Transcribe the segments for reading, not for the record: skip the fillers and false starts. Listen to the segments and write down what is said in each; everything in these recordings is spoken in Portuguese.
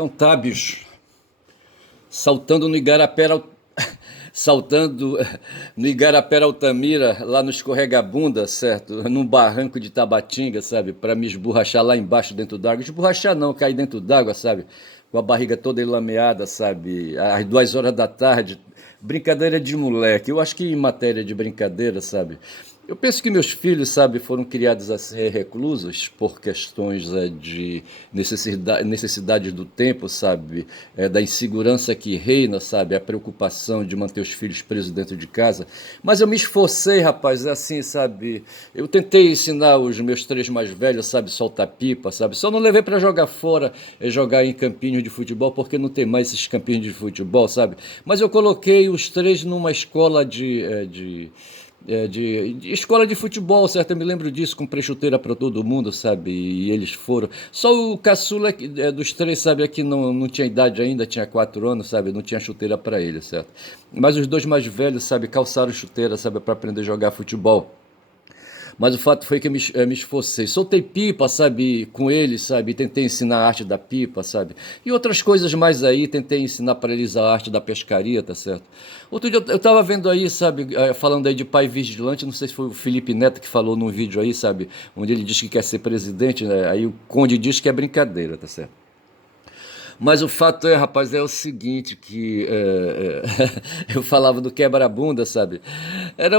Então tá, bicho. Saltando no Igarapé, saltando no Igarapé Altamira, lá no Escorregabunda, certo? Num barranco de Tabatinga, sabe? Pra me esborrachar lá embaixo dentro d'água. Esborrachar não, cair dentro d'água, sabe? Com a barriga toda enlameada, sabe? Às 2 horas da tarde. Brincadeira de moleque. Eu acho que em matéria de brincadeira, sabe? Eu penso que meus filhos, sabe, foram criados a ser reclusos por questões de necessidade do tempo, sabe, da insegurança que reina, sabe, a preocupação de manter os filhos presos dentro de casa. Mas eu me esforcei, rapaz, assim, sabe, eu tentei ensinar os meus três mais velhos, sabe, soltar pipa, sabe, só não levei para jogar fora, jogar em campinhos de futebol, porque não tem mais esses campinhos de futebol, sabe. Mas eu coloquei os três numa escola de escola de futebol, certo? Eu me lembro disso, comprei chuteira para todo mundo, sabe? E eles foram. Só o caçula dos três, sabe? Aqui não tinha idade ainda, tinha 4 anos, sabe? Não tinha chuteira para ele, certo? Mas os dois mais velhos, sabe? Calçaram chuteira, sabe? Para aprender a jogar futebol. Mas o fato foi que eu me esforcei. Soltei pipa, sabe, com eles, sabe, tentei ensinar a arte da pipa, sabe, e outras coisas mais aí, tentei ensinar para eles a arte da pescaria, tá certo? Outro dia eu tava vendo aí, sabe, falando aí de pai vigilante, não sei se foi o Felipe Neto que falou num vídeo aí, sabe, onde ele diz que quer ser presidente, né? Aí o Conde diz que é brincadeira, tá certo? Mas o fato é, rapaz, é o seguinte, que eu falava do quebra-bunda, sabe? Era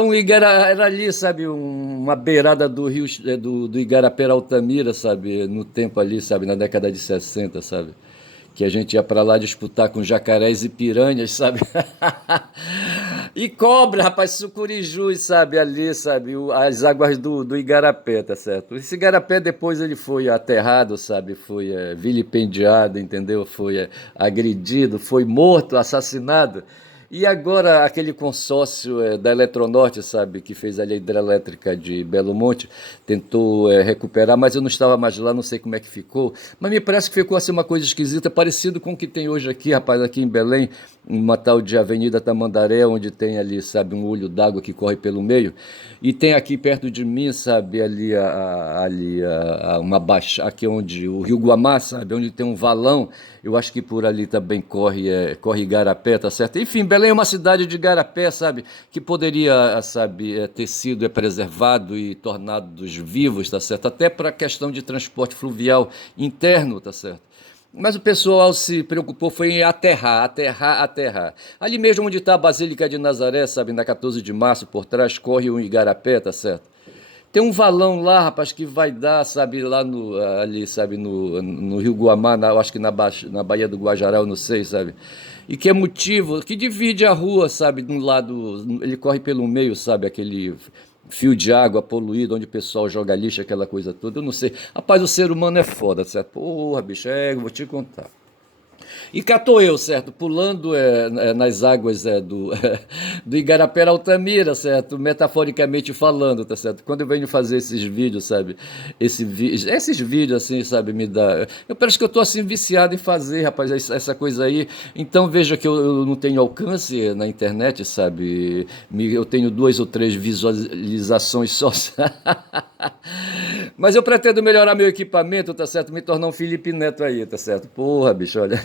ali, sabe, uma beirada do rio, do Igarapé Altamira, sabe? No tempo ali, sabe, na década de 60, sabe? Que a gente ia pra lá disputar com jacarés e piranhas, sabe? E cobra, rapaz, sucurijus, sabe, ali, sabe, as águas do Igarapé, tá certo? Esse Igarapé depois ele foi aterrado, sabe, foi vilipendiado, entendeu? Foi agredido, foi morto, assassinado. E agora aquele consórcio da Eletronorte, sabe, que fez ali a hidrelétrica de Belo Monte, tentou recuperar, mas eu não estava mais lá, não sei como é que ficou. Mas me parece que ficou assim uma coisa esquisita, parecido com o que tem hoje aqui, rapaz, aqui em Belém, uma tal de Avenida Tamandaré, onde tem ali, sabe, um olho d'água que corre pelo meio. E tem aqui perto de mim, sabe, uma baixa, aqui onde o Rio Guamá, sabe, onde tem um valão. Eu acho que por ali também corre Igarapé, tá certo? Enfim, Belém é uma cidade de Igarapé, sabe, que poderia, sabe, ter sido preservado e tornados vivos, tá certo? Até para a questão de transporte fluvial interno, tá certo? Mas o pessoal se preocupou foi em aterrar. Ali mesmo onde está a Basílica de Nazaré, sabe, na 14 de março, por trás corre o Igarapé, tá certo? Tem um valão lá, rapaz, que vai dar, sabe, lá ali, sabe, no Rio Guamá, eu acho que na Baía do Guajará, eu não sei, sabe? E que é motivo, que divide a rua, sabe, de um lado, ele corre pelo meio, sabe, aquele fio de água poluído, onde o pessoal joga lixo, aquela coisa toda, eu não sei. Rapaz, o ser humano é foda, certo? Porra, bicho, eu vou te contar. E catou eu, certo? Pulando nas águas do Igarapé Altamira, certo? Metaforicamente falando, tá certo? Quando eu venho fazer esses vídeos, sabe? Esses vídeos, assim, sabe? Me dá. Eu parece que eu tô assim viciado em fazer, rapaz, essa coisa aí. Então veja que eu não tenho alcance na internet, sabe? Eu tenho 2 ou 3 visualizações só. Mas eu pretendo melhorar meu equipamento, tá certo? Me tornar um Felipe Neto aí, tá certo? Porra, bicho, olha.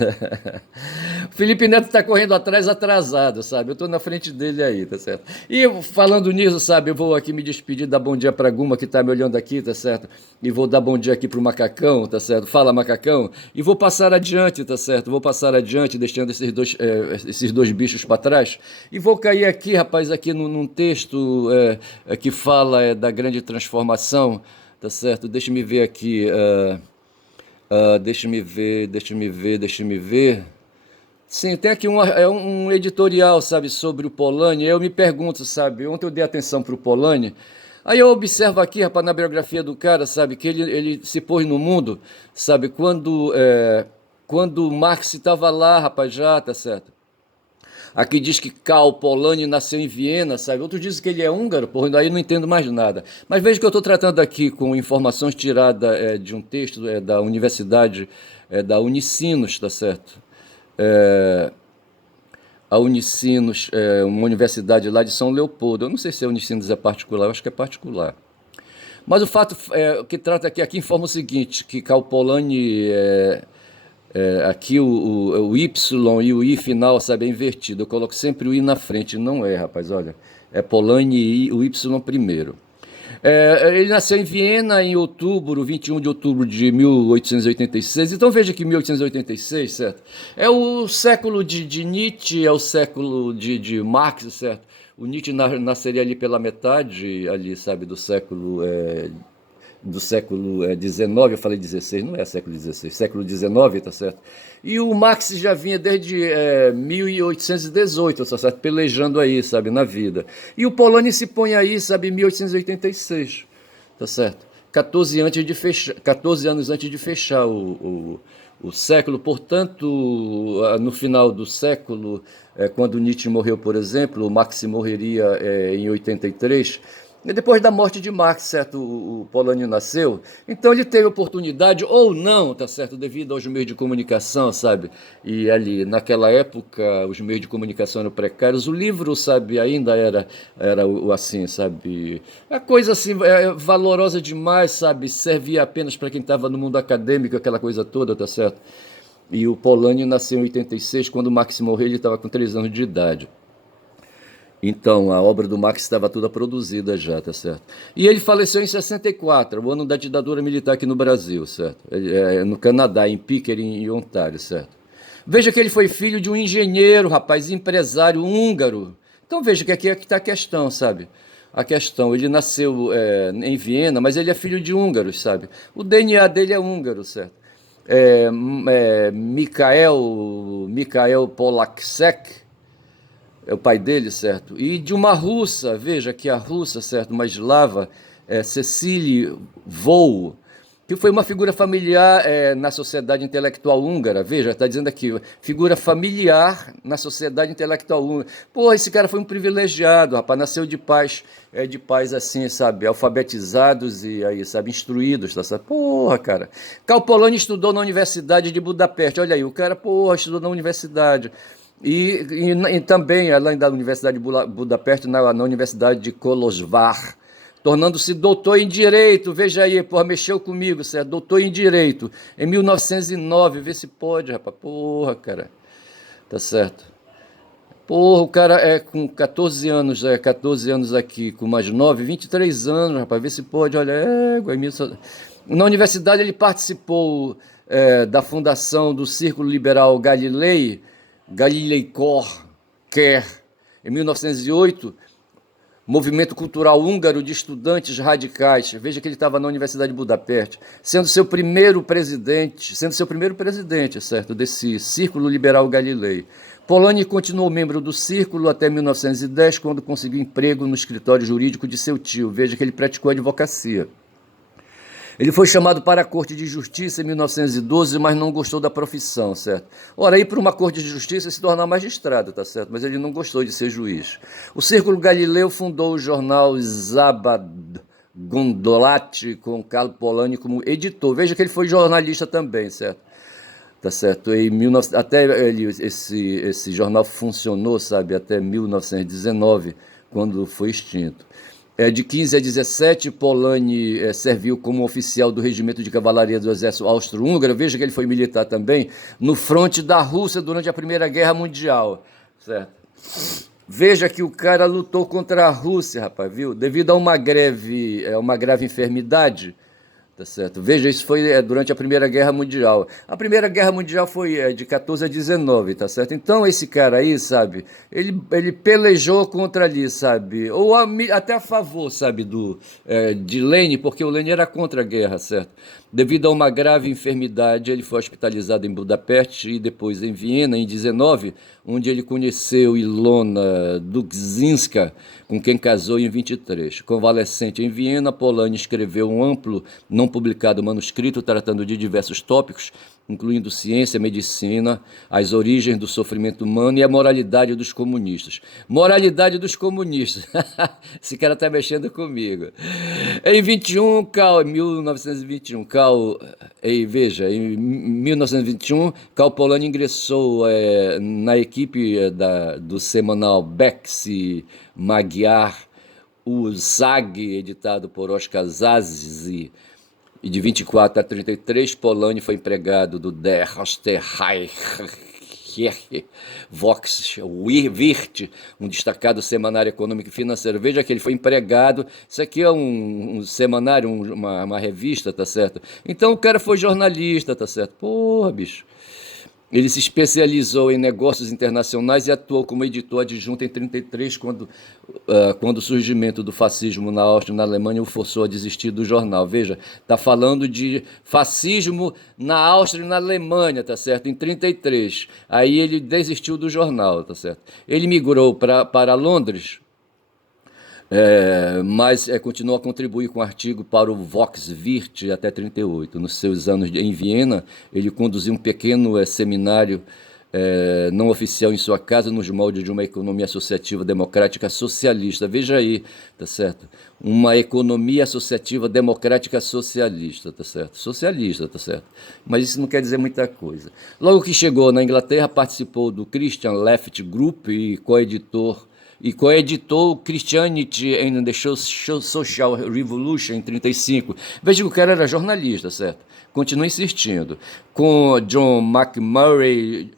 O Felipe Neto tá correndo atrás atrasado, sabe? Eu tô na frente dele aí, tá certo? E falando nisso, sabe? Eu vou aqui me despedir, dar bom dia pra Guma que tá me olhando aqui, tá certo? E vou dar bom dia aqui pro Macacão, tá certo? Fala, Macacão. E vou passar adiante, tá certo? Vou passar adiante, deixando esses dois bichos pra trás. E vou cair aqui, rapaz, aqui num texto que fala da grande transformação. Tá certo? Deixa-me ver aqui. Deixa-me ver. Sim, tem aqui um editorial, sabe, sobre o Polanyi. Eu me pergunto, sabe, ontem eu dei atenção para o Polanyi. Aí eu observo aqui, rapaz, na biografia do cara, sabe, que ele se pôs no mundo, sabe, quando Marx estava lá, rapaz, já, tá certo? Aqui diz que Karl Polanyi nasceu em Viena, sabe? Outros dizem que ele é húngaro, porra, aí não entendo mais nada. Mas veja que eu estou tratando aqui com informações tiradas de um texto da Universidade da Unicinos, tá certo? É, a Unicinos, uma universidade lá de São Leopoldo. Eu não sei se a Unicinos é particular, eu acho que é particular. Mas o fato que trata aqui informa o seguinte, que Karl Polanyi Aqui o Y e o I final, sabe, é invertido. Eu coloco sempre o I na frente, não é, rapaz, olha. É Polanyi e o Y primeiro. Ele nasceu em Viena em outubro, 21 de outubro de 1886. Então veja que 1886, certo? É o século de Nietzsche, é o século de Marx, certo? O Nietzsche nasceria ali pela metade, ali, sabe, do século XIX, eu falei 16, não é século XVI, século XIX, tá certo? E o Marx já vinha desde 1818, tá certo? Pelejando aí, sabe, na vida. E o Polanyi se põe aí, sabe, em 1886, tá certo? 14 anos antes de fechar o século, portanto, no final do século, quando Nietzsche morreu, por exemplo, o Marx morreria em 83. E depois da morte de Marx, certo, o Polanyi nasceu, então ele teve oportunidade, ou não, tá certo, devido aos meios de comunicação, sabe, e ali, naquela época, os meios de comunicação eram precários, o livro, sabe, ainda era assim, sabe, a coisa assim, valorosa demais, sabe, servia apenas para quem estava no mundo acadêmico, aquela coisa toda, tá certo, e o Polanyi nasceu em 86, quando Marx morreu, ele estava com 3 anos de idade. Então, a obra do Marx estava toda produzida já, tá certo? E ele faleceu em 64, o ano da ditadura militar aqui no Brasil, certo? No Canadá, em Pickering, em Ontário, certo? Veja que ele foi filho de um engenheiro, rapaz, empresário húngaro. Então veja que aqui é que está a questão, sabe? A questão, ele nasceu em Viena, mas ele é filho de húngaros, sabe? O DNA dele é húngaro, certo? Mikhail Polaczek, é o pai dele, certo? E de uma russa, veja que a russa, certo, uma eslava, Cecília Vou, que foi uma figura familiar na sociedade intelectual húngara. Veja, está dizendo aqui, figura familiar na sociedade intelectual húngara. Pô, esse cara foi um privilegiado, rapaz, nasceu de pais assim, sabe, alfabetizados e aí, sabe, instruídos, tá certo? Porra, cara. Karl Polanyi estudou na Universidade de Budapeste, olha aí, o cara, porra, estudou na universidade. E também, além da Universidade de Budapeste, na Universidade de Kolozsvár, tornando-se doutor em Direito. Veja aí, porra, mexeu comigo, certo? Doutor em Direito, em 1909. Vê se pode, rapaz. Porra, cara. Tá certo. Porra, o cara é com 14 anos, 14 anos aqui, com mais 9, 23 anos, rapaz. Vê se pode, olha. Na universidade ele participou da fundação do Círculo Liberal Galilei Quer, em 1908, movimento cultural húngaro de estudantes radicais. Veja que ele estava na Universidade de Budapeste, sendo seu primeiro presidente, certo, desse Círculo Liberal Galilei. Polanyi continuou membro do círculo até 1910, quando conseguiu emprego no escritório jurídico de seu tio. Veja que ele praticou advocacia. Ele foi chamado para a Corte de Justiça em 1912, mas não gostou da profissão, certo? Ora, ir para uma Corte de Justiça é se tornar magistrado, tá certo? Mas ele não gostou de ser juiz. O Círculo Galileu fundou o jornal Zabad Gondolati, com Karl Polanyi como editor. Veja que ele foi jornalista também, certo? Tá certo? Esse jornal funcionou, sabe, até 1919, quando foi extinto. De 15 a 17, Polanyi serviu como oficial do regimento de cavalaria do exército austro-húngaro. Veja que ele foi militar também, no fronte da Rússia durante a Primeira Guerra Mundial. Certo? Veja que o cara lutou contra a Rússia, rapaz, viu? Devido a uma grave enfermidade. Tá certo? Veja, isso foi durante a Primeira Guerra Mundial. A Primeira Guerra Mundial foi de 14 a 19, tá certo? Então esse cara aí, sabe, ele pelejou contra ali, sabe? Ou até a favor, sabe, de Lenin, porque o Lenin era contra a guerra, certo? Devido a uma grave enfermidade, ele foi hospitalizado em Budapeste e depois em Viena, em 19, onde ele conheceu Ilona Dukzinska, com quem casou em 23. Convalescente em Viena, Polanyi escreveu um amplo, não publicado manuscrito tratando de diversos tópicos, incluindo ciência, medicina, as origens do sofrimento humano e a moralidade dos comunistas. Moralidade dos comunistas. Esse cara está mexendo comigo. Em 1921, em 1921, Karl Polanyi ingressou na equipe do semanal Bex Magyar, o ZAG, editado por Oscar Zazi, E de 24 a 33, Polanyi foi empregado do Der Österreich Volkswirt, um destacado semanário econômico e financeiro. Veja que ele foi empregado. Isso aqui é um semanário, uma revista, tá certo? Então o cara foi jornalista, tá certo? Porra, bicho. Ele se especializou em negócios internacionais e atuou como editor adjunto em 33, quando o surgimento do fascismo na Áustria e na Alemanha o forçou a desistir do jornal. Veja, está falando de fascismo na Áustria e na Alemanha, tá certo? Em 33. Aí ele desistiu do jornal, tá certo? Ele migrou para Londres, mas continuou a contribuir com artigo para o Volkswirt até 38. Nos seus anos em Viena, ele conduziu um pequeno seminário não oficial em sua casa, nos moldes de uma economia associativa democrática socialista. Veja aí, tá certo? Uma economia associativa democrática socialista, tá certo? Socialista, tá certo? Mas isso não quer dizer muita coisa. Logo que chegou na Inglaterra, participou do Christian Left Group e coeditou Christianity and the Social Revolution em 35. Veja que o cara era jornalista, certo? Continua insistindo. Com John McMurray,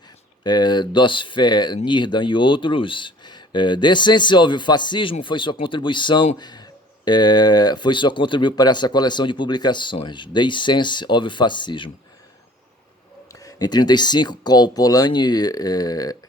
Dosfe Nirdan e outros, The Essence of Fascismo foi sua contribuição para essa coleção de publicações. The Essence of Fascismo. Em 1935,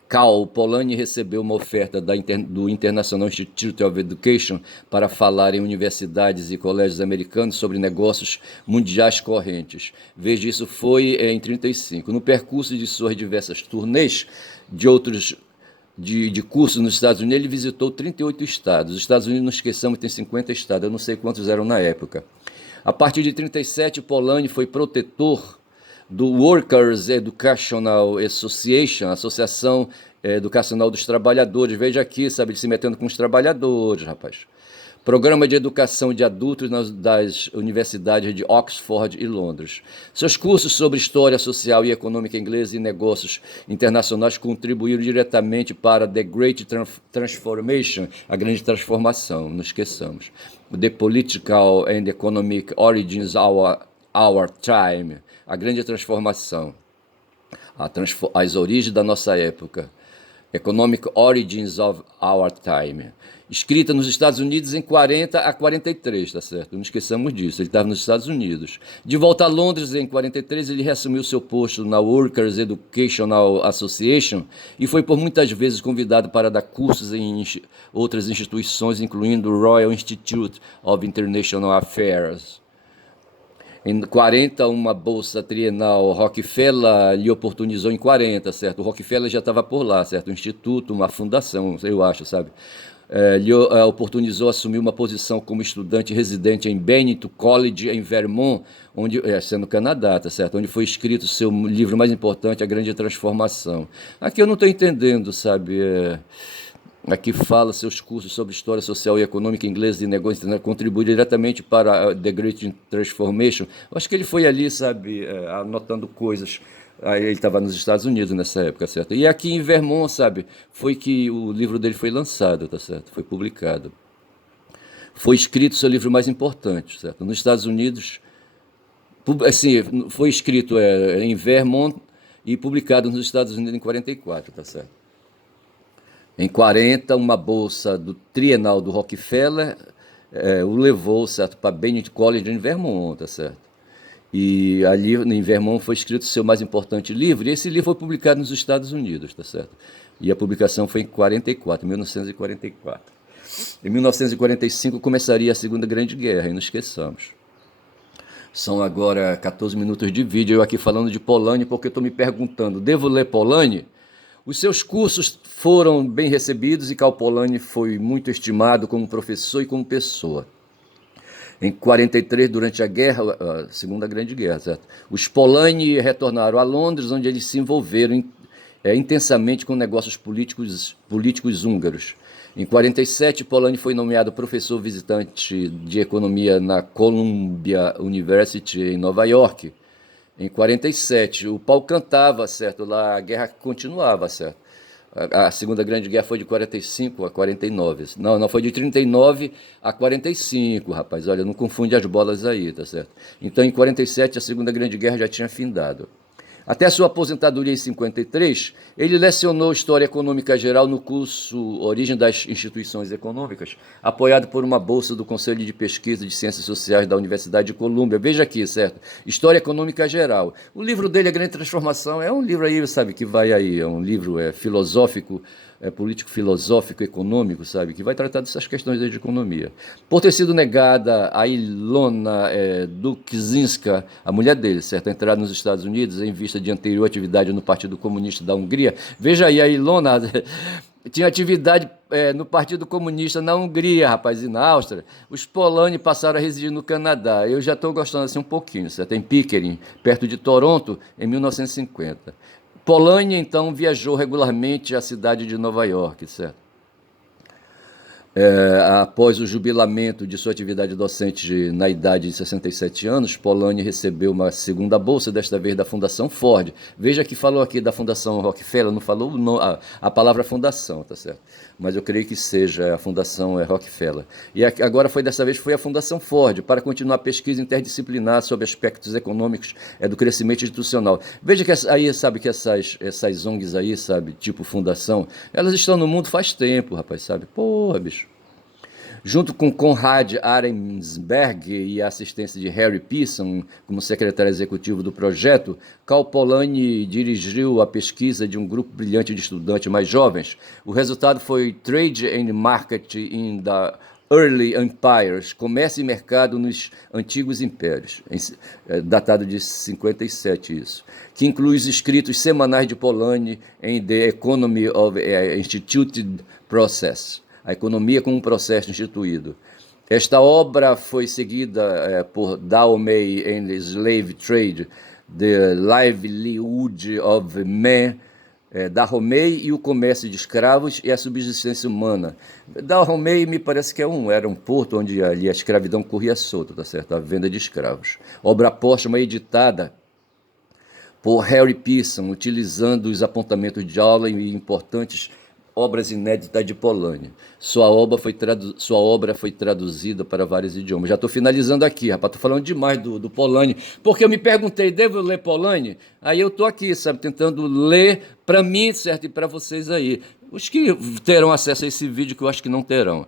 Karl Polanyi recebeu uma oferta do International Institute of Education para falar em universidades e colégios americanos sobre negócios mundiais correntes. Veja, isso foi em 1935. No percurso de suas diversas turnês de cursos nos Estados Unidos, ele visitou 38 estados. Os Estados Unidos, não esqueçamos, tem 50 estados, eu não sei quantos eram na época. A partir de 1937, Polanyi foi protetor do Workers Educational Association, Associação Educacional dos Trabalhadores. Veja aqui, sabe, ele se metendo com os trabalhadores, rapaz. Programa de Educação de Adultos das universidades de Oxford e Londres. Seus cursos sobre História Social e Econômica Inglesa e Negócios Internacionais contribuíram diretamente para The Great Transformation, a Grande Transformação, não esqueçamos. The Political and Economic Origins of Our Time, a Grande Transformação, as origens da nossa época, Economic Origins of Our Time, escrita nos Estados Unidos em 40 a 43, tá certo? Não esqueçamos disso, ele estava nos Estados Unidos. De volta a Londres em 43, ele reassumiu seu posto na Workers Educational Association e foi por muitas vezes convidado para dar cursos em outras instituições, incluindo o Royal Institute of International Affairs. Em 40, uma bolsa trienal Rockefeller lhe oportunizou em 40, certo? O Rockefeller já estava por lá, certo? Um instituto, uma fundação, eu acho, sabe? Lhe oportunizou assumir uma posição como estudante residente em Benito College, em Vermont, no Canadá, tá certo? Onde foi escrito seu livro mais importante, A Grande Transformação. Aqui eu não estou entendendo, sabe? Aqui fala seus cursos sobre História Social e Econômica Inglesa e Negócios Internacionais contribuem diretamente para The Great Transformation. Eu acho que ele foi ali, sabe, anotando coisas. Aí ele estava nos Estados Unidos nessa época, certo? E aqui em Vermont, sabe, foi que o livro dele foi lançado, tá certo? Foi publicado. Foi escrito seu livro mais importante, certo? Nos Estados Unidos, assim, foi escrito em Vermont e publicado nos Estados Unidos em 44, tá certo? Em 40, uma bolsa do trienal do Rockefeller o levou, certo, para Benito College em Vermont, tá certo? E ali em Vermont foi escrito seu mais importante livro, e esse livro foi publicado nos Estados Unidos, tá certo? E a publicação foi em 44, 1944. Em 1945 começaria a Segunda Grande Guerra, e não esqueçamos. São agora 14 minutos de vídeo, eu aqui falando de Polanyi, porque estou me perguntando, devo ler Polanyi? Os seus cursos foram bem recebidos e Karl Polanyi foi muito estimado como professor e como pessoa. Em 43, durante a Segunda Grande Guerra, certo? Os Polanyi retornaram a Londres, onde eles se envolveram intensamente com negócios políticos húngaros. Em 47, Polanyi foi nomeado professor visitante de economia na Columbia University, em Nova York. Em 47, o pau cantava, certo? Lá a guerra continuava, certo? A Segunda Grande Guerra foi de 45 a 49. Não, foi de 39 a 45, rapaz. Olha, não confunde as bolas aí, tá certo? Então, em 47, a Segunda Grande Guerra já tinha findado. Até sua aposentadoria em 53, ele lecionou História Econômica Geral no curso Origem das Instituições Econômicas, apoiado por uma bolsa do Conselho de Pesquisa de Ciências Sociais da Universidade de Colômbia. Veja aqui, certo? História Econômica Geral. O livro dele, A Grande Transformação, é um livro aí, sabe, que vai aí, é um livro filosófico, político-filosófico, econômico, sabe, que vai tratar dessas questões aí de economia. Por ter sido negada a Ilona Dukzinska, a mulher dele, certo, a entrar nos Estados Unidos em vista de anterior atividade no Partido Comunista da Hungria. Veja aí, a Ilona tinha atividade no Partido Comunista na Hungria, rapaz, e na Áustria. Os Polanyi passaram a residir no Canadá. Eu já estou gostando assim um pouquinho, certo? Em Pickering, perto de Toronto, em 1950. Polanyi, então, viajou regularmente à cidade de Nova York, certo? Após o jubilamento de sua atividade docente na idade de 67 anos, Polanyi recebeu uma segunda bolsa, desta vez da Fundação Ford. Veja que falou aqui da Fundação Rockefeller, não falou a palavra fundação, tá certo? Mas eu creio que seja a Fundação Rockefeller. E agora dessa vez foi a Fundação Ford, para continuar a pesquisa interdisciplinar sobre aspectos econômicos do crescimento institucional. Veja que aí, sabe, que essas ONGs aí, sabe, tipo fundação, elas estão no mundo faz tempo, rapaz, sabe? Porra, bicho. Junto com Konrad Arensberg e a assistência de Harry Pearson como secretário executivo do projeto, Karl Polanyi dirigiu a pesquisa de um grupo brilhante de estudantes mais jovens. O resultado foi Trade and Market in the Early Empires, Comércio e Mercado nos Antigos Impérios, datado de 57 isso, que inclui os escritos semanais de Polanyi em The Economy of Instituted Process, a economia como um processo instituído. Esta obra foi seguida por Dahomey and Slave Trade, The Livelihood of Man, Dahomey e o comércio de escravos e a subsistência humana. Dahomey me parece que era um porto onde ali a escravidão corria solta, tá certo? A venda de escravos. Obra póstuma editada por Harry Pearson, utilizando os apontamentos de aula e importantes obras inéditas de Polanyi. Sua obra foi traduzida para vários idiomas. Já estou finalizando aqui, rapaz, estou falando demais do Polanyi, porque eu me perguntei, devo ler Polanyi? Aí eu estou aqui, sabe, tentando ler para mim, certo, e para vocês aí. Os que terão acesso a esse vídeo, que eu acho que não terão.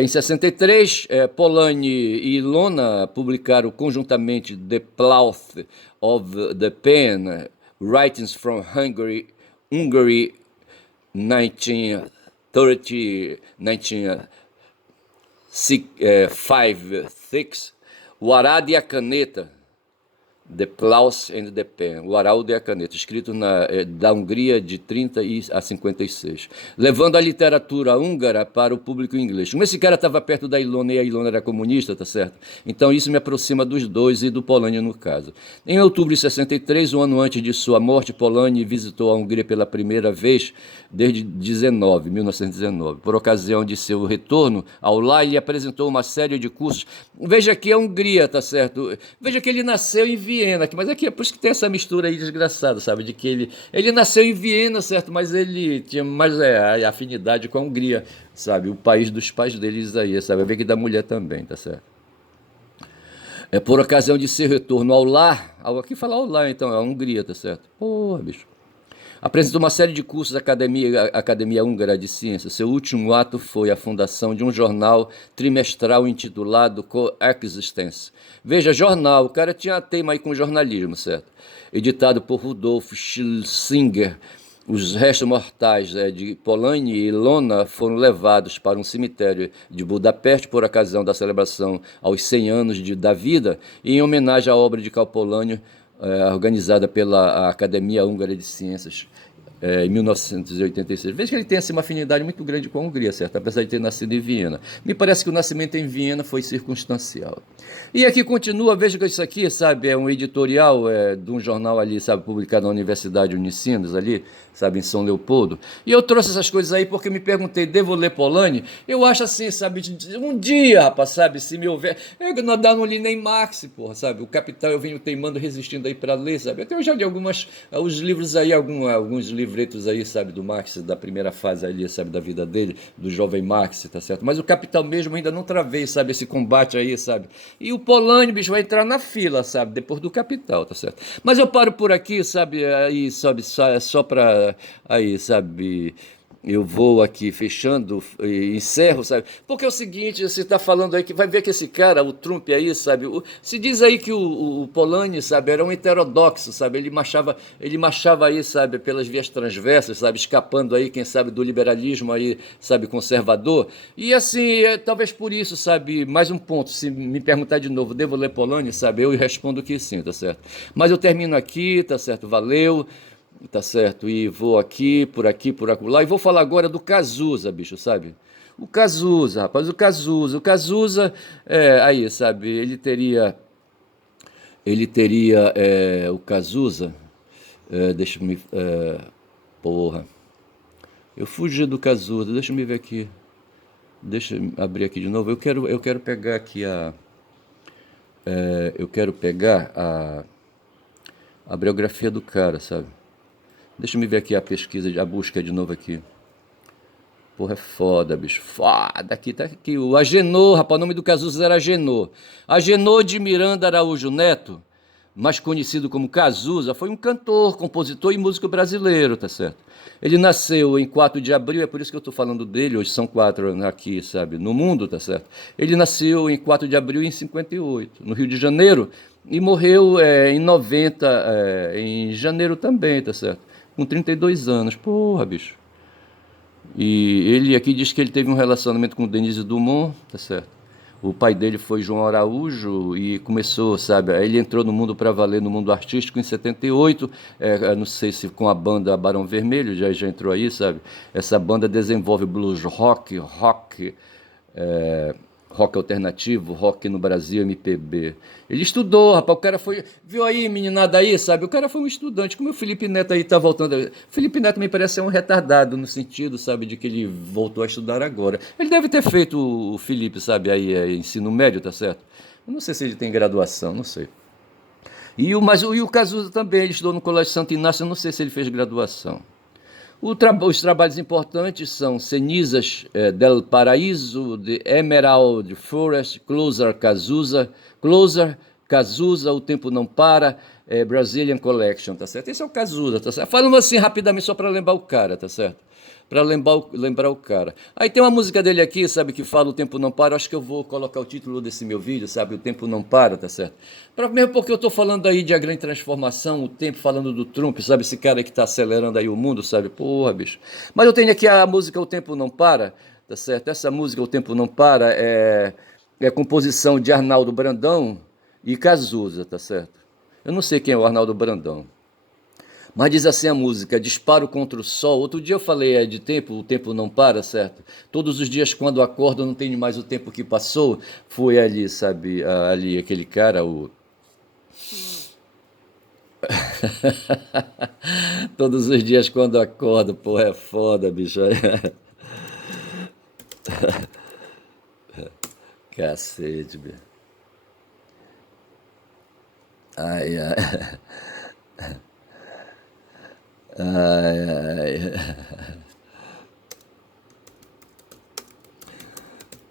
Em 63, Polanyi e Ilona publicaram conjuntamente The Plough of the Pen, Writings from Hungary 1930, 1956, o arado e a caneta, The Plough and the Pen, o arado e a caneta, escrito da Hungria de 30 a 56, levando a literatura húngara para o público inglês. Como esse cara estava perto da Ilona e a Ilona era comunista, tá certo? Então isso me aproxima dos dois e do Polanyi no caso. Em outubro de 63, um ano antes de sua morte, Polanyi visitou a Hungria pela primeira vez desde 1919. Por ocasião de seu retorno ao lar, ele apresentou uma série de cursos. Veja aqui a Hungria, tá certo? Veja que ele nasceu em Viena, mas aqui é por isso que tem essa mistura aí desgraçada, sabe? De que ele nasceu em Viena, certo? Mas ele tinha mais a afinidade com a Hungria, sabe? O país dos pais deles aí, sabe? Vê que da mulher também, tá certo? Por ocasião de seu retorno ao lar, aqui fala ao lar, então, é a Hungria, tá certo? Porra, bicho. Apresentou uma série de cursos da Academia Húngara de Ciências. Seu último ato foi a fundação de um jornal trimestral intitulado Coexistence. Veja, jornal, o cara tinha tema aí com jornalismo, certo? Editado por Rudolf Schlesinger. Os restos mortais de Polanyi e Ilona foram levados para um cemitério de Budapeste por ocasião da celebração aos 100 anos da vida e em homenagem à obra de Karl Polanyi, organizada pela Academia Húngara de Ciências em 1986. Veja que ele tem assim, uma afinidade muito grande com a Hungria, certo? Apesar de ter nascido em Viena. Me parece que o nascimento em Viena foi circunstancial. E aqui continua, veja que isso aqui, sabe, é um editorial de um jornal ali, sabe, publicado na Universidade Unicinos, ali, sabe, em São Leopoldo. E eu trouxe essas coisas aí porque me perguntei, devo ler Polanyi? Eu acho assim, sabe, um dia, rapaz, sabe, se me houver... Eu não li nem Marx, porra, sabe, o Capital eu venho teimando, resistindo aí para ler, sabe. Até eu já li os livros aí, alguns livros livretos aí, sabe, do Marx, da primeira fase ali, sabe, da vida dele, do jovem Marx, tá certo? Mas o Capital mesmo ainda não travei, sabe, esse combate aí, sabe? E o Polanyi, bicho, vai entrar na fila, sabe, depois do Capital, tá certo? Mas eu paro por aqui, sabe, aí, sabe, só pra, aí, sabe... Eu vou aqui fechando e encerro, sabe? Porque é o seguinte, você está falando aí que vai ver que esse cara, o Trump aí, sabe? Se diz aí que o Polanyi, sabe, era um heterodoxo, sabe? Ele marchava aí, sabe, pelas vias transversas, sabe? Escapando aí, quem sabe, do liberalismo aí, sabe, conservador. E assim, talvez por isso, sabe? Mais um ponto, se me perguntar de novo, devo ler Polanyi, sabe? Eu respondo que sim, tá certo? Mas eu termino aqui, tá certo? Valeu. Tá certo, e vou aqui, por acolá, e vou falar agora do Cazuza, bicho, sabe? O Cazuza, rapaz, o Cazuza, aí, sabe, o Cazuza, deixa eu me, porra, eu fugi do Cazuza, deixa eu me ver aqui, deixa eu abrir aqui de novo, eu quero pegar aqui eu quero pegar a biografia do cara, sabe? Deixa eu me ver aqui a pesquisa, a busca de novo aqui. Porra, é foda, bicho. Foda. Aqui tá aqui. O Agenor, rapaz, o nome do Cazuza era Agenor. Agenor de Miranda Araújo Neto, mais conhecido como Cazuza, foi um cantor, compositor e músico brasileiro, tá certo? Ele nasceu em 4 de abril, é por isso que eu tô falando dele, hoje são 4 aqui, sabe, no mundo, tá certo? Ele nasceu em 4 de abril em 58, no Rio de Janeiro, e morreu em 90, em janeiro também, tá certo? Com 32 anos. Porra, bicho. E ele aqui diz que ele teve um relacionamento com o Denise Dumont, tá certo? O pai dele foi João Araújo e começou, sabe? Aí ele entrou no mundo para valer, no mundo artístico em 78, não sei se com a banda Barão Vermelho, já entrou aí, sabe? Essa banda desenvolve blues rock, rock alternativo, rock no Brasil, MPB. Ele estudou, rapaz, o cara foi, viu aí, meninada aí, sabe? O cara foi um estudante, como o Felipe Neto aí tá voltando. Felipe Neto me parece ser um retardado no sentido, sabe, de que ele voltou a estudar agora. Ele deve ter feito o Felipe, sabe, aí ensino médio, tá certo? Eu não sei se ele tem graduação, não sei. E o Cazuza também, ele estudou no Colégio Santo Inácio, eu não sei se ele fez graduação. Os trabalhos importantes são Cenizas del Paraíso, de Emerald Forest, Closer, Cazuza, O Tempo Não Para, Brazilian Collection, tá certo? Esse é o Cazuza, tá certo? Falando assim rapidamente só para lembrar o cara, tá certo? Para lembrar o cara. Aí tem uma música dele aqui, sabe, que fala O Tempo Não Para. Acho que eu vou colocar o título desse meu vídeo, sabe, O Tempo Não Para, tá certo? Mesmo porque eu tô falando aí de a grande transformação, o tempo, falando do Trump, sabe, esse cara que tá acelerando aí o mundo, sabe, porra, bicho. Mas eu tenho aqui a música O Tempo Não Para, tá certo? Essa música O Tempo Não Para é composição de Arnaldo Brandão e Cazuza, tá certo? Eu não sei quem é o Arnaldo Brandão. Mas diz assim a música, disparo contra o sol. Outro dia eu falei de tempo, o tempo não para, certo? Todos os dias quando acordo não tenho mais o tempo que passou. Foi ali, sabe, ali aquele cara, Todos os dias quando acordo, pô, é foda, bicho. Cacete, bicho. Ai, ai, ai, ai.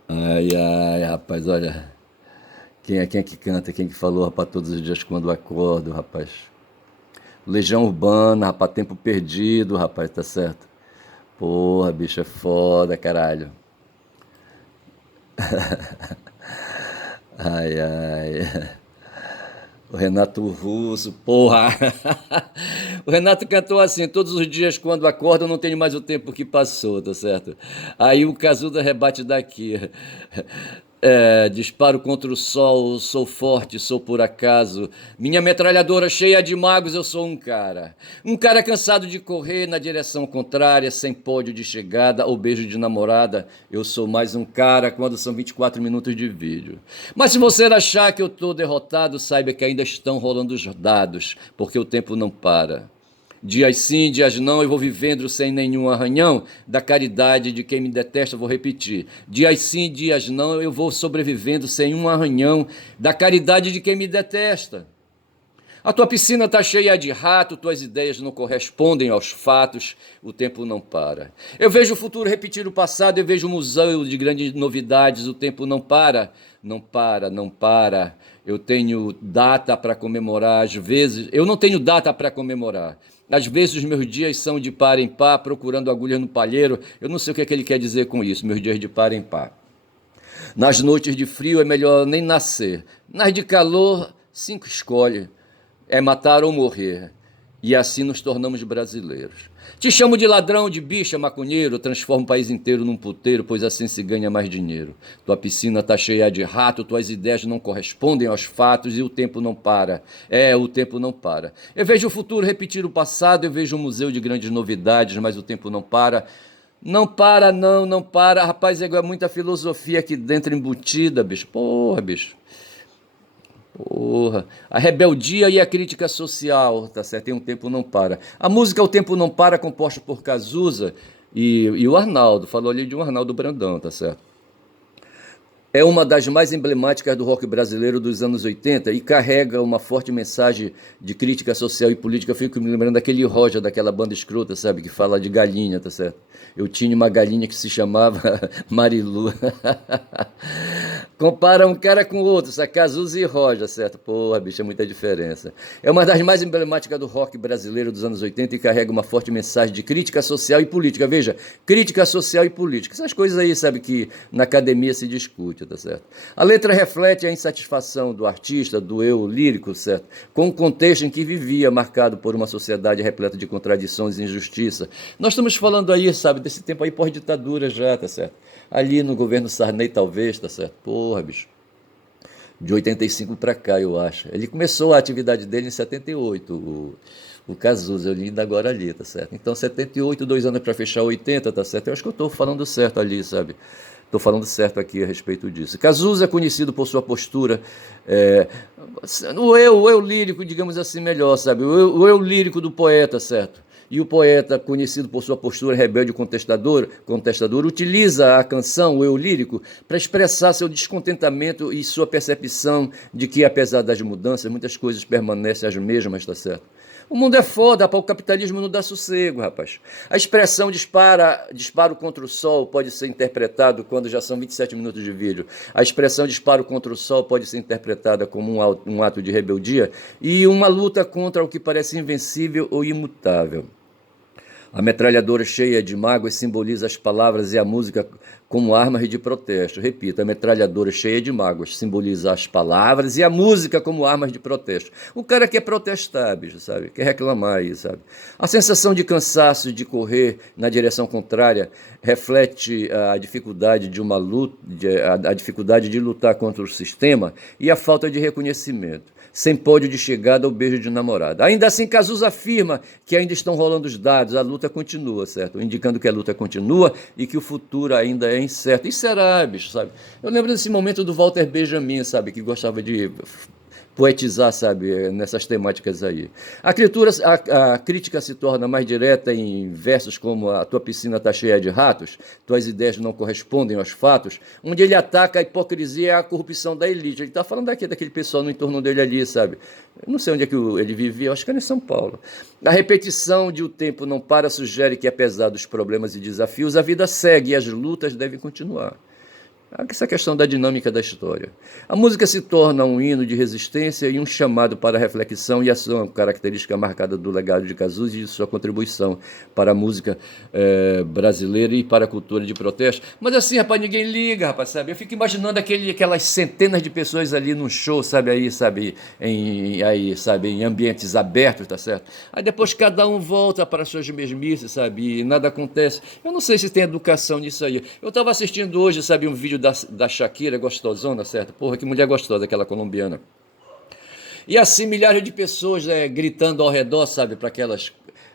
Ai, ai, rapaz, olha. Quem é que canta, quem que falou, rapaz, todos os dias quando acordo, rapaz. Legião Urbana, rapaz, Tempo Perdido, rapaz, tá certo? Porra, bicho, é foda, caralho. Ai, ai. O Renato Russo, porra. O Renato cantou assim, todos os dias quando acordo eu não tenho mais o tempo que passou, tá certo? Aí o Cazuza rebate daqui. Disparo contra o sol, sou forte, sou por acaso. Minha metralhadora cheia de magos, eu sou um cara. Um cara cansado de correr na direção contrária, sem pódio de chegada ou beijo de namorada. Eu sou mais um cara quando são 24 minutos de vídeo. Mas se você achar que eu tô derrotado, saiba que ainda estão rolando os dados, porque o tempo não para. Dias sim, dias não, eu vou vivendo sem nenhum arranhão. Da caridade de quem me detesta, eu vou repetir. Dias sim, dias não, eu vou sobrevivendo sem um arranhão. Da caridade de quem me detesta. A tua piscina está cheia de rato, tuas ideias não correspondem aos fatos, o tempo não para. Eu vejo o futuro repetir o passado, eu vejo um museu de grandes novidades, o tempo não para, não para, não para. Eu tenho data para comemorar, às vezes. Eu não tenho data para comemorar. Às vezes os meus dias são de par em par, procurando agulhas no palheiro. Eu não sei o que é que ele quer dizer com isso, meus dias de par em par. Nas noites de frio é melhor nem nascer. Nas de calor, cinco escolhe. É matar ou morrer. E assim nos tornamos brasileiros. Te chamo de ladrão, de bicha, maconheiro, transformo o país inteiro num puteiro, pois assim se ganha mais dinheiro. Tua piscina tá cheia de rato, tuas ideias não correspondem aos fatos e o tempo não para. O tempo não para. Eu vejo o futuro repetir o passado, eu vejo um museu de grandes novidades, mas o tempo não para. Não para, não, não para. Rapaz, é muita filosofia aqui dentro embutida, bicho. Porra, bicho. Porra, a rebeldia e a crítica social, tá certo? Tem um tempo não para. A música O Tempo Não Para, composta por Cazuza e o Arnaldo, falou ali de um Arnaldo Brandão, tá certo? É uma das mais emblemáticas do rock brasileiro dos anos 80 e carrega uma forte mensagem de crítica social e política. Eu fico me lembrando daquele Roger, daquela banda escrota, sabe, que fala de galinha, tá certo? Eu tinha uma galinha que se chamava Marilu. Compara um cara com o outro, sabe? Cazuza e Roger, certo? Porra, bicho, é muita diferença. É uma das mais emblemáticas do rock brasileiro dos anos 80 e carrega uma forte mensagem de crítica social e política. Veja, crítica social e política. Essas coisas aí, sabe, que na academia se discute, tá certo? A letra reflete a insatisfação do artista, do eu lírico, certo? Com o contexto em que vivia, marcado por uma sociedade repleta de contradições e injustiça. Nós estamos falando aí, sabe, desse tempo aí pós-ditadura já, tá certo? Ali no governo Sarney, talvez, tá certo? Porra, bicho. De 85 para cá, eu acho. Ele começou a atividade dele em 78, o Cazuza, eu li ainda agora ali, tá certo? Então, 78, 2 anos para fechar 80, tá certo? Eu acho que eu estou falando certo ali, sabe? Estou falando certo aqui a respeito disso. Cazuza é conhecido por sua postura, o eu lírico, digamos assim, melhor, sabe? O eu lírico do poeta, certo? E o poeta, conhecido por sua postura rebelde e contestador, utiliza a canção, o eu lírico, para expressar seu descontentamento e sua percepção de que, apesar das mudanças, muitas coisas permanecem as mesmas, tá certo? O mundo é foda, o capitalismo não dá sossego, rapaz. A expressão disparo contra o sol pode ser interpretado, quando já são 27 minutos de vídeo, a expressão disparo contra o sol pode ser interpretada como um ato de rebeldia e uma luta contra o que parece invencível ou imutável. A metralhadora cheia de mágoas simboliza as palavras e a música como armas de protesto. Repito, a metralhadora cheia de mágoas simboliza as palavras e a música como armas de protesto. O cara quer protestar, bicho, sabe? Quer reclamar aí, sabe? A sensação de cansaço de correr na direção contrária reflete a dificuldade de uma luta, a dificuldade de lutar contra o sistema e a falta de reconhecimento. Sem pódio de chegada ou beijo de namorada. Ainda assim, Cazuza afirma que ainda estão rolando os dados, a luta continua, certo? Indicando que a luta continua e que o futuro ainda é incerto. E será, bicho, sabe? Eu lembro desse momento do Walter Benjamin, sabe? Que gostava de poetizar, sabe, nessas temáticas aí. A crítica se torna mais direta em versos como a tua piscina está cheia de ratos, tuas ideias não correspondem aos fatos, onde ele ataca a hipocrisia e a corrupção da elite. Ele está falando daquele pessoal no entorno dele ali, sabe? Eu não sei onde é que ele vivia, acho que era em São Paulo. A repetição de O Tempo Não Para sugere que, apesar dos problemas e desafios, a vida segue e as lutas devem continuar. Essa questão da dinâmica da história. A música se torna um hino de resistência e um chamado para a reflexão e a sua característica marcada do legado de Cazuza e de sua contribuição para a música brasileira e para a cultura de protesto. Mas assim, rapaz, ninguém liga, rapaz, sabe? Eu fico imaginando aquelas centenas de pessoas ali num show, sabe, em ambientes abertos, tá certo? Aí depois cada um volta para suas mesmices, sabe? E nada acontece. Eu não sei se tem educação nisso aí. Eu estava assistindo hoje, sabe, um vídeo da Shakira, gostosona, certo? Porra, que mulher gostosa, aquela colombiana. E assim, milhares de pessoas gritando ao redor, sabe, para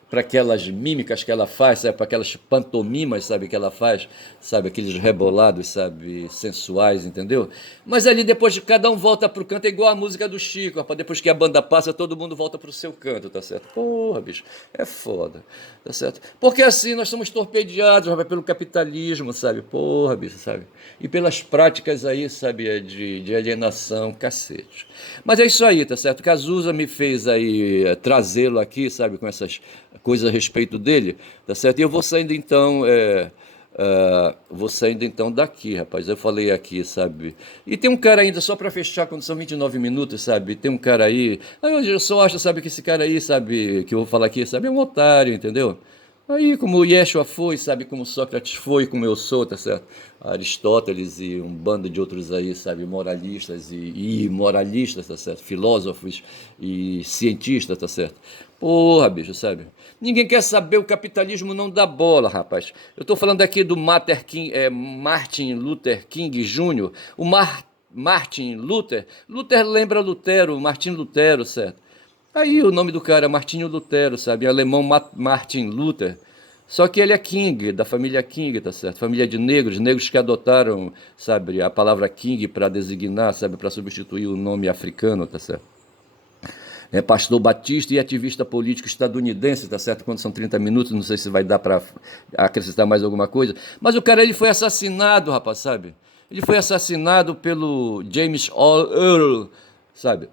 para aquelas mímicas que ela faz, sabe, para aquelas pantomimas, sabe, que ela faz, sabe, aqueles rebolados, sabe, sensuais, entendeu? Mas ali depois cada um volta pro canto, é igual a música do Chico, rapaz, depois que a banda passa, todo mundo volta pro seu canto, tá certo? Porra, bicho, é foda, tá certo? Porque assim nós somos torpedeados, rapaz, pelo capitalismo, sabe? Porra, bicho, sabe? E pelas práticas aí, sabe, de alienação, cacete. Mas é isso aí, tá certo? Cazuza me fez aí trazê-lo aqui, sabe, com essas coisas a respeito dele, tá certo? E eu vou saindo então, vou saindo então daqui, rapaz. Eu falei aqui, sabe? E tem um cara ainda, só para fechar, quando são 29 minutos, sabe? Tem um cara aí. Aí eu só acho, sabe, que esse cara aí, sabe, que eu vou falar aqui, sabe, é um otário, entendeu? Aí, como o Yeshua foi, sabe, como Sócrates foi, como eu sou, tá certo? Aristóteles e um bando de outros aí, sabe, moralistas e moralistas, tá certo? Filósofos e cientistas, tá certo? Porra, bicho, sabe? Ninguém quer saber, o capitalismo não dá bola, rapaz. Eu tô falando aqui do Martin Luther King Jr., Martin Luther. Luther lembra Lutero, Martin Lutero, certo? Aí o nome do cara é Martinho Lutero, sabe? Em alemão Martin Luther. Só que ele é King, da família King, tá certo? Família de negros, negros que adotaram, sabe, a palavra King para designar, sabe, para substituir o nome africano, tá certo? É pastor batista e ativista político estadunidense, tá certo? Quando são 30 minutos, não sei se vai dar para acrescentar mais alguma coisa. Mas o cara, ele foi assassinado, rapaz, sabe? Ele foi assassinado pelo James Earl, sabe?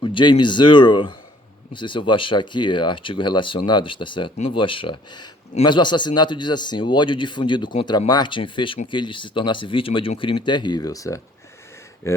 O James Earl, não sei se eu vou achar aqui, artigo relacionado, está certo? Não vou achar. Mas o assassinato diz assim: o ódio difundido contra Martin fez com que ele se tornasse vítima de um crime terrível, certo?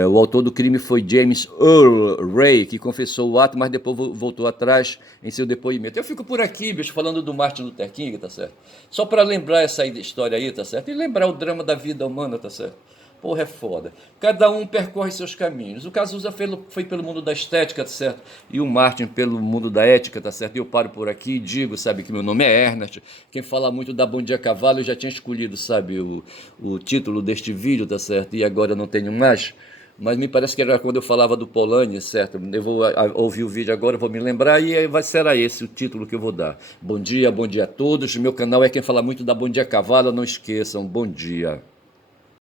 O autor do crime foi James Earl Ray, que confessou o ato, mas depois voltou atrás em seu depoimento. Eu fico por aqui, bicho, falando do Martin Luther King, tá certo? Só para lembrar essa história aí, tá certo? E lembrar o drama da vida humana, tá certo? Porra, é foda. Cada um percorre seus caminhos. O Cazuza foi pelo mundo da estética, tá certo? E o Martin pelo mundo da ética, tá certo? E eu paro por aqui e digo, sabe, que meu nome é Ernest. Quem fala muito da Bom Dia Cavalo, eu já tinha escolhido, sabe, o título deste vídeo, tá certo? E agora eu não tenho mais. Mas me parece que era quando eu falava do Polanyi, certo? Eu vou ouvir o vídeo agora, vou me lembrar e será esse o título que eu vou dar. Bom dia a todos. Meu canal é Quem Fala Muito da Bom Dia Cavalo, não esqueçam. Bom dia.